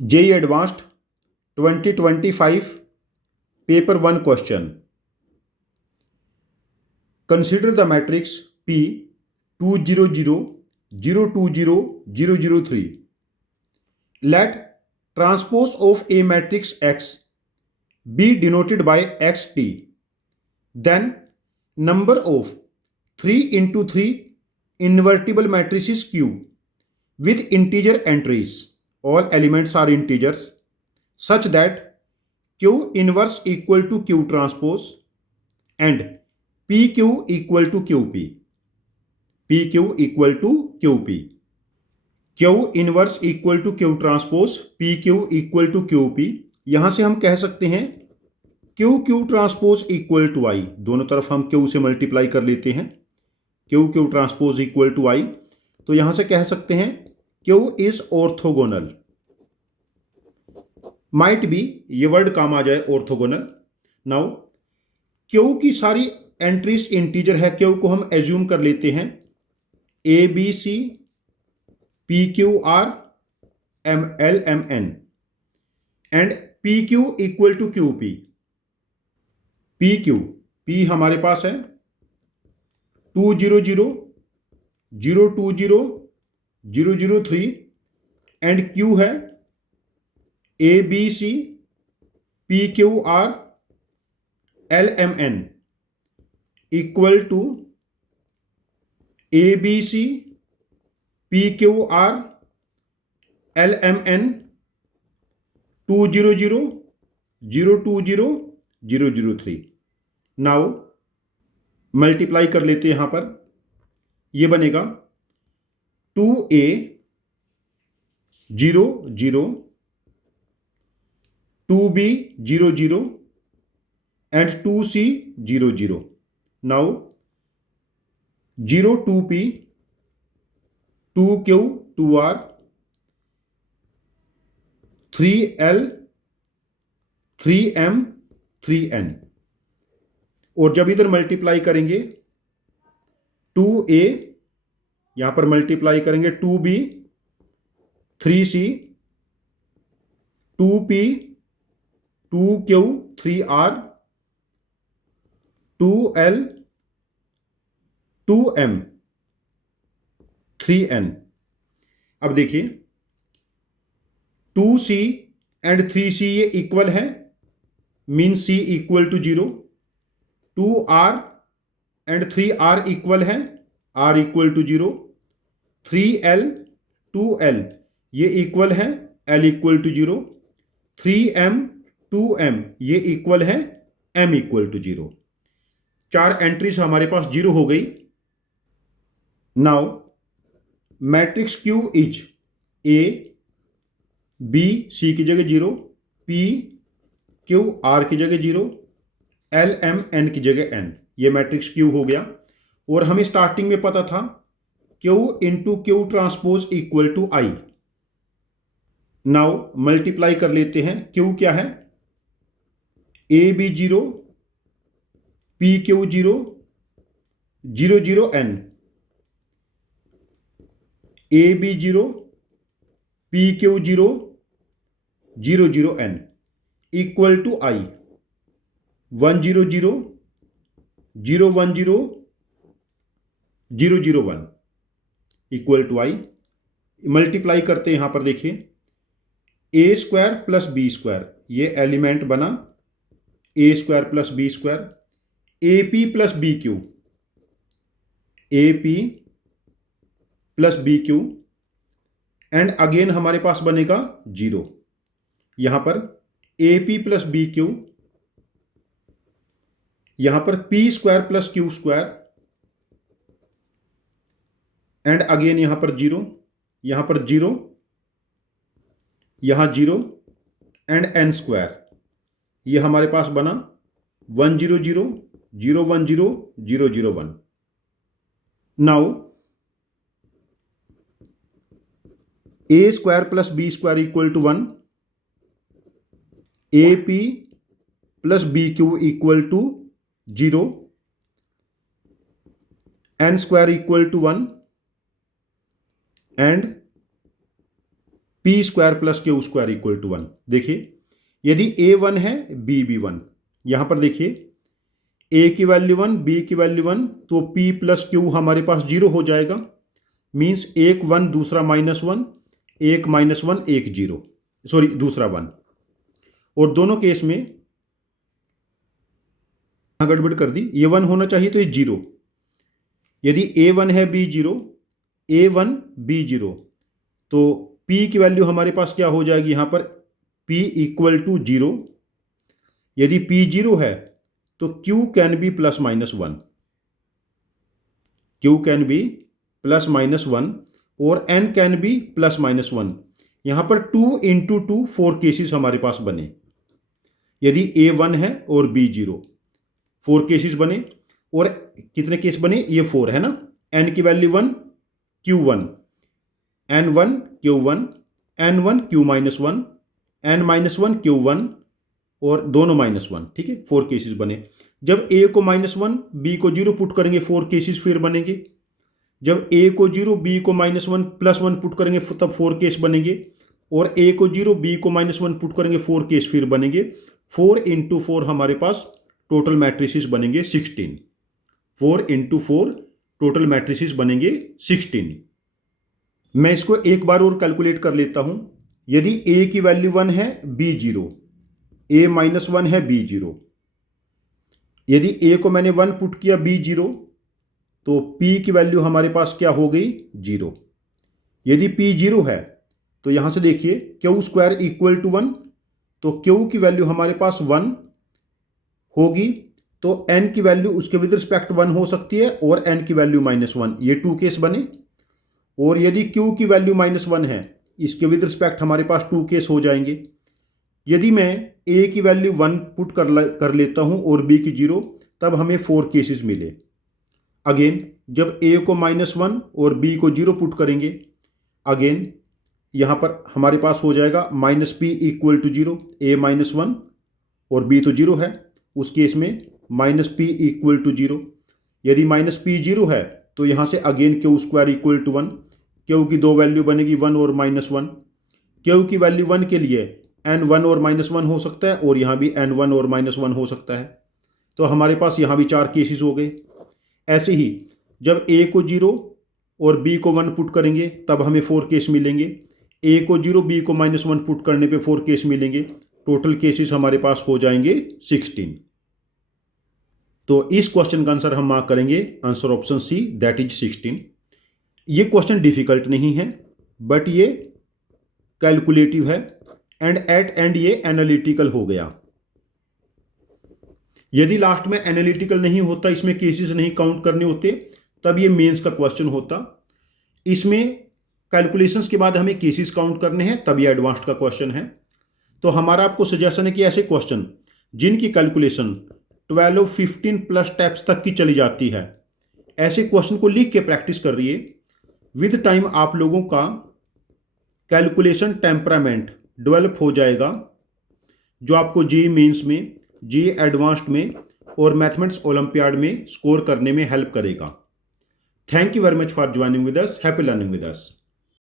JEE Advanced 2025 Paper 1 question. Consider the matrix P 200 020 003. Let transpose of a matrix X be denoted by XT. Then number of 3 into 3 invertible matrices Q with integer entries, all elements are integers, such that Q inverse equal to Q transpose and PQ equal to QP. PQ equal to QP. Q inverse equal to Q transpose, PQ equal to QP. यहां से हम कह सकते हैं QQ transpose equal to I. दोनों तरफ हम Q से मल्टीप्लाई कर लेते हैं. QQ transpose equal to I. तो यहां से कह सकते हैं Q is orthogonal. Might be, ये वर्ड काम आ जाए ऑर्थोगोनल. नाउ Q की सारी एंट्रीज इंटीजर है. Q को हम एज्यूम कर लेते हैं ABC PQR LMN and PQ equal to QP. P हमारे पास है 200 020 003 एंड Q है ABC PQR LMN equal to ABC PQR LMN 200 020 003. Now multiply कर लेते हैं. यहां पर यह बनेगा 2A 0 0 2B 0 0 and 2C 0 0. Now 0 2P 2Q 2R 3L 3M 3N. और जब इधर मल्टीप्लाई करेंगे 2A, यहां पर मल्टीप्लाई करेंगे 2B 3C 2P 2Q 3R 2L 2M 3N. अब देखिए 2C एंड 3C ये इक्वल है, mean C equal to 0. 2R and 3R equal है, R equal to 0. 3L 2L ये इक्वल है, L equal to 0. 3M 2M ये equal है, M equal to 0. चार एंट्रीज हमारे पास 0 हो गई. Now matrix Q is A B C की जगह 0, P Q R की जगह 0, L M N की जगह N. ये मैट्रिक्स Q हो गया. और हमें स्टार्टिंग में पता था Q into Q transpose equal to I. Now multiply कर लेते हैं. Q क्या है? AB 0 PQ 0 0 0 N. AB 0 PQ 0 0 0 N equal to I. 1 0 0 0 1 0 0 0 1 equal to I. Multiply करते हैं. यहां पर देखिए A square plus B square, ये एलिमेंट बना A square plus B square. AP plus BQ, AP plus BQ and again हमारे पास बनेगा 0. यहां पर AP प्लस BQ, यहां पर P square plus Q square and again यहां पर 0, यहां पर 0, यहां 0 एंड N स्क्वायर. ये हमारे पास बना 1 0 0 0 1 0 0 0 1. Now A square plus B square equal to 1, AP plus BQ equal to 0, N square equal to 1 and P square plus Q square equal to 1। देखिए यदि ए 1 है बी भी 1, यहां पर देखिए ए की वैल्यू 1 बी की वैल्यू 1, तो पी प्लस क्यू हमारे पास 0 हो जाएगा। मीन्स एक 1 दूसरा -1, एक -1 एक 0, सॉरी दूसरा 1। और दोनों केस में गड़बड़ कर दी, ये 1 होना चाहिए तो ये 0। यदि ए 1 है बी 0, ए 1 बी 0, तो P की वैल्यू हमारे पास क्या हो जाएगी यहां पर P इक्वल टू 0। यदि P 0 है तो Q can be plus minus 1, Q can be plus minus 1 और N can be plus minus 1। यहां पर 2 इंटू 2 4 केसेस हमारे पास बने। यदि A 1 है और B 0, 4 केसेस बने। और कितने केस बने, ये 4 है ना। N की value 1 Q1, N1 Q1, N1 Q minus 1, N minus 1 Q1 और दोनों -1, ठीक है। 4 केसेस बने। जब A को -1 B को 0 पुट करेंगे 4 केसेस फिर बनेंगे। जब A को 0 B को -1 प्लस 1 पुट करेंगे तब 4 केस बनेंगे। और A को 0 B को -1 पुट करेंगे 4 केस फिर बनेंगे। 4 इंटू 4 हमारे पास टोटल मैट्रिसेस बनेंगे 16। 4 इंटू 4 टोटल मैट्रिसेस बनेंगे 16। मैं इसको एक बार और कैलकुलेट कर लेता हूं। यदि A की वैल्यू 1 है B 0, A -1 है B 0। यदि A को मैंने 1 पुट किया B 0, तो P की वैल्यू हमारे पास क्या हो गई 0। यदि P 0 है तो यहां से देखिए Q स्क्वायर इक्वल टू 1, तो Q की वैल्यू हमारे पास 1 होगी। तो N की वैल्यू उसके विद रिस्पेक्ट 1 हो सकती है और N की वैल्यू -1, ये 2 केस बने। और यदि Q की वैल्यू -1 है, इसके विद रिस्पेक्ट हमारे पास 2 केस हो जाएंगे। यदि मैं A की वैल्यू 1 पुट कर लेता हूं और B की 0, तब हमें 4 केसेस मिले। अगेन जब A को -1 और B को 0 पुट करेंगे, अगेन यहां पर हमारे पास हो जाएगा -P इक्वल टू 0, A -1 और B तो 0 है, उस केस में -P इक्वल टू 0। यदि -P 0 है तो यहां से again Q square equal to 1। Q की दो वैल्यू बनेगी 1 और -1। Q की वैल्यू 1 के लिए N 1 और -1 हो सकता है और यहां भी N 1 और -1 हो सकता है। तो हमारे पास यहां भी 4 केसेस हो गए। ऐसे ही जब A को 0 और B को 1 पुट करेंगे तब हमें 4 केस मिलेंगे। A को 0 B को -1 पुट करने पे 4 केस मिलेंगे। टोटल केसेस हमारे पास हो जाएंगे 16। तो इस क्वेश्चन का आंसर हम मार्क करेंगे answer option C, that is 16। ये क्वेश्चन डिफिकल्ट नहीं है, बट ये कैलकुलेटिव है एंड एट एंड ये एनालिटिकल हो गया। यदि लास्ट में एनालिटिकल नहीं होता, इसमें केसेस नहीं काउंट करने होते, तब ये मेंस का क्वेश्चन होता। इसमें कैलकुलेशंस के बाद हमें केसेस काउंट करने हैं, तब ये एडवांस्ड का क्वेश्चन है। तो हमारा आपको सजेशन है कि ऐसे क्वेश्चन जिनकी कैलकुलेशन 12-15 प्लस स्टेप्स तक की चली जाती है, ऐसे क्वेश्चन को लिख के प्रैक्टिस कर रही है। विद टाइम आप लोगों का कैलकुलेशन टेम्परामेंट डेवलप हो जाएगा, जो आपको जेईई मेंस में, जेईई एडवांस्ड में और मैथमेटिक्स ओलंपियाड में स्कोर करने में हेल्प करेगा। Thank you very much for joining with us. Happy learning with us.